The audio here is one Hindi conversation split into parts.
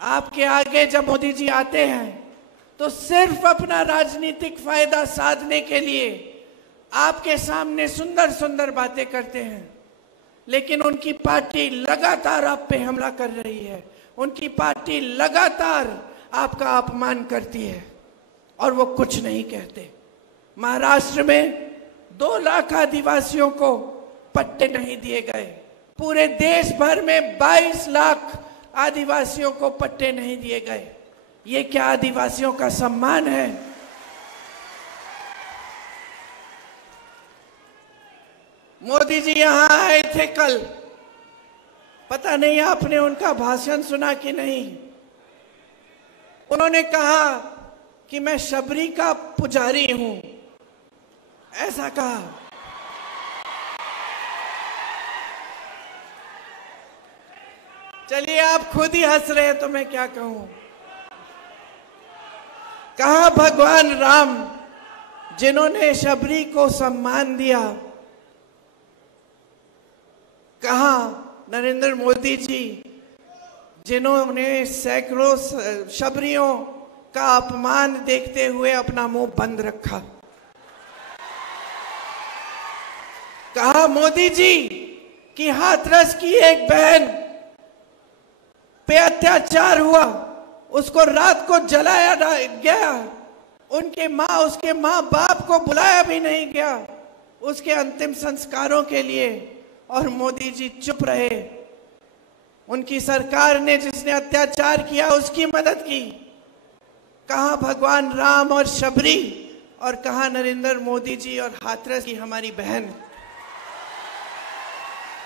आपके आगे जब मोदी जी आते हैं तो सिर्फ अपना राजनीतिक फायदा साधने के लिए आपके सामने सुंदर सुंदर बातें करते हैं, लेकिन उनकी पार्टी लगातार आप पे हमला कर रही है। उनकी पार्टी लगातार आपका अपमान करती है और वो कुछ नहीं कहते। महाराष्ट्र में 2 लाख आदिवासियों को पट्टे नहीं दिए गए। पूरे देश भर में 22 लाख आदिवासियों को पट्टे नहीं दिए गए। ये क्या आदिवासियों का सम्मान है? मोदी जी यहां आए थे कल, पता नहीं आपने उनका भाषण सुना कि नहीं। उन्होंने कहा कि मैं शबरी का पुजारी हूं, ऐसा कहा। चलिए आप खुद ही हंस रहे हैं तो मैं क्या कहूं। कहा भगवान राम जिन्होंने शबरी को सम्मान दिया, कहा नरेंद्र मोदी जी जिन्होंने सैकड़ों शबरियों का अपमान देखते हुए अपना मुंह बंद रखा। कहा मोदी जी कि हाथरस की एक बहन पे अत्याचार हुआ, उसको रात को जलाया गया, उसके माँ बाप को बुलाया भी नहीं गया उसके अंतिम संस्कारों के लिए, और मोदी जी चुप रहे। उनकी सरकार ने जिसने अत्याचार किया उसकी मदद की। कहा भगवान राम और शबरी, और कहा नरेंद्र मोदी जी और हाथरस की हमारी बहन।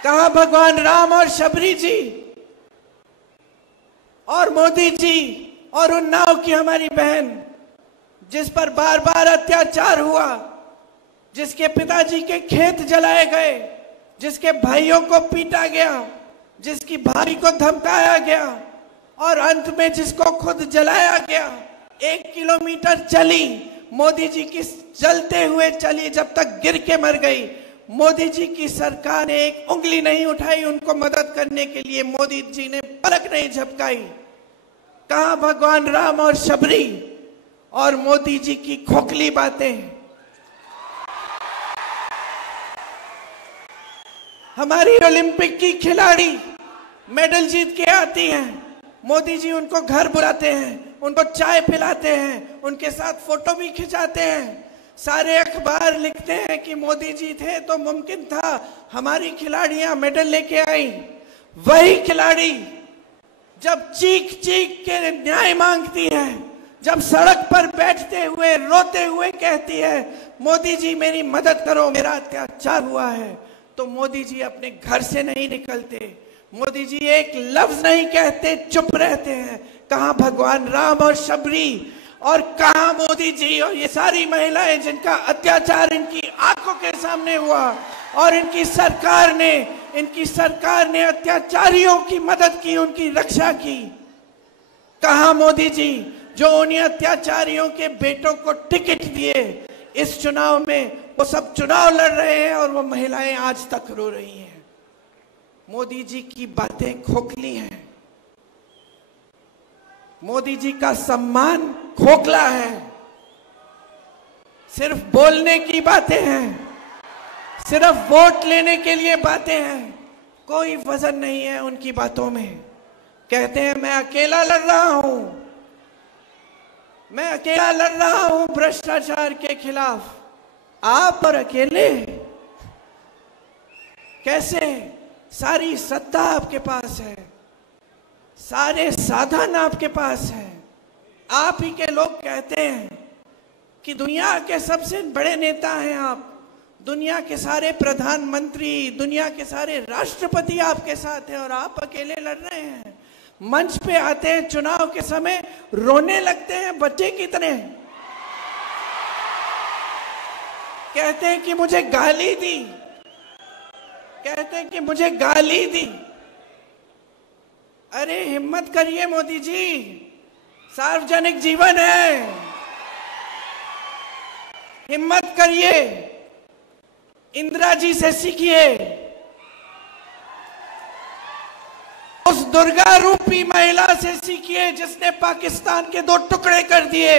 कहा भगवान राम और शबरी जी और मोदी जी और उन्नाव की हमारी बहन, जिस पर बार बार अत्याचार हुआ, जिसके पिताजी के खेत जलाए गए, जिसके भाइयों को पीटा गया, जिसकी भाई को धमकाया गया और अंत में जिसको खुद जलाया गया। 1 किलोमीटर चली, मोदी जी की चलते हुए चली, जब तक गिर के मर गई। मोदी जी की सरकार ने एक उंगली नहीं उठाई उनको मदद करने के लिए। मोदी जी ने पलक नहीं झपकाई। कहा भगवान राम और शबरी और मोदी जी की खोखली बातें। हमारी ओलंपिक की खिलाड़ी मेडल जीत के आती हैं, मोदी जी उनको घर बुलाते हैं, उनको चाय पिलाते हैं, उनके साथ फोटो भी खिंचाते हैं। सारे अखबार लिखते हैं कि मोदी जी थे तो मुमकिन था हमारी खिलाड़ियां मेडल लेके आई। वही खिलाड़ी जब चीख चीख के न्याय मांगती है, जब सड़क पर बैठते हुए रोते हुए कहती है मोदी जी मेरी मदद करो, मेरा अत्याचार हुआ है, तो मोदी जी अपने घर से नहीं निकलते। मोदी जी एक लफ्ज नहीं कहते, चुप रहते हैं। कहां भगवान राम और शबरी, और कहां मोदी जी और ये सारी महिलाएं जिनका अत्याचार इनकी आंखों के सामने हुआ, और इनकी सरकार ने अत्याचारियों की मदद की, उनकी रक्षा की। कहां मोदी जी जो उन्हीं अत्याचारियों के बेटों को टिकट दिए इस चुनाव में, वो सब चुनाव लड़ रहे हैं और वो महिलाएं आज तक रो रही हैं। मोदी जी की बातें खोखली हैं। मोदी जी का सम्मान खोखला है। सिर्फ बोलने की बातें हैं, सिर्फ वोट लेने के लिए बातें हैं, कोई वजन नहीं है उनकी बातों में। कहते हैं मैं अकेला लड़ रहा हूं, मैं अकेला लड़ रहा हूं भ्रष्टाचार के खिलाफ। आप और अकेले कैसे? सारी सत्ता आपके पास है, सारे साधन आपके पास है। आप ही के लोग कहते हैं कि दुनिया के सबसे बड़े नेता हैं आप, दुनिया के सारे प्रधानमंत्री, दुनिया के सारे राष्ट्रपति आपके साथ हैं और आप अकेले लड़ रहे हैं। मंच पे आते हैं चुनाव के समय, रोने लगते हैं बच्चे की तरह। कहते हैं कि मुझे गाली दी, कहते हैं कि मुझे गाली दी। अरे हिम्मत करिए मोदी जी, सार्वजनिक जीवन है, हिम्मत करिए, इंदिरा जी से सीखिए। उस दुर्गा रूपी महिला से सीखिए जिसने पाकिस्तान के 2 टुकड़े कर दिए।